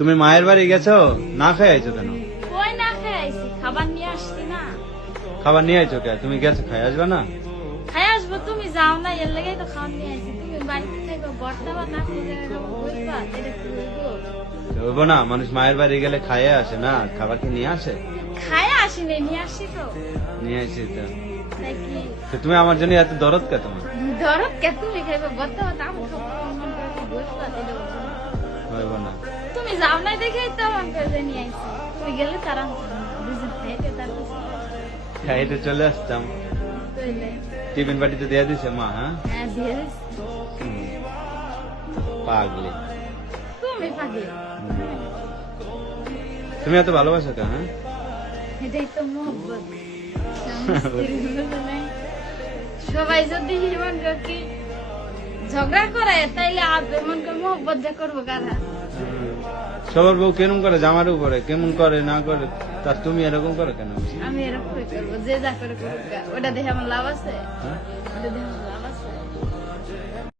তুমি মায়ের বাড়ি গেছো, না খেয়ে আইছো কেন? ওই না খেয়ে আইছি, খাবার নিয়ে আসছি না। খাবার নিয়ে আইছো কে? তুমি গেছো, খাই আসবে না? খাই আসবো, তুমি যাও না, এর লেগেই তো খাবার নিয়ে আইছি। তুমি বাড়িতে থাকবে, বর্তা বা না করে বলবা, এটা কি বলবো? হইবো না, মানুষ মায়ের বাড়ি গেলে খাইয়ে আসে না, খাবার কি নিয়ে আসে? খাই আসি নাই, নিয়ে আসছি তো। নিয়ে আসি তো। তাই কি তো তুমি আমার জন্য এত দরদ কে তোমার? ধরো কে তুমি খাইবে, বর্তা বা আমি খাবো, মন করে কি বলবা, এটা বলবো না। হইবো না। তুমি যাও নাই দেখেই তো মন করে যে নিয়ে আইছি। তুমি গেলে তারা দুজন খাইতে তারপর খাইতে চলে আসতাম। তৈলে। টিফিন বাটিতে দিয়ে দিছে মা? হ্যাঁ, হ্যাঁ, দিয়ে দিছি। পাগলি। তুমি পাগলি। তুমি এত ভালোবাসো কেন? হ্যাঁ, এটাই তো মোহব্বত। সবাই যদি মন কি ঝগড়া করে, তাইলে মন করে মোহব্বত যা করবো কারা? সবার বউ কেমন করে জামার উপরে, কেমন করে না করে, তা তুমি এরকম করো কেন? আমি এরকম করবো, যে যা করে করুক, ওটা দেখে আমার লাভ আছে, হ্যাঁ? ওটা দেখে আমার লাভ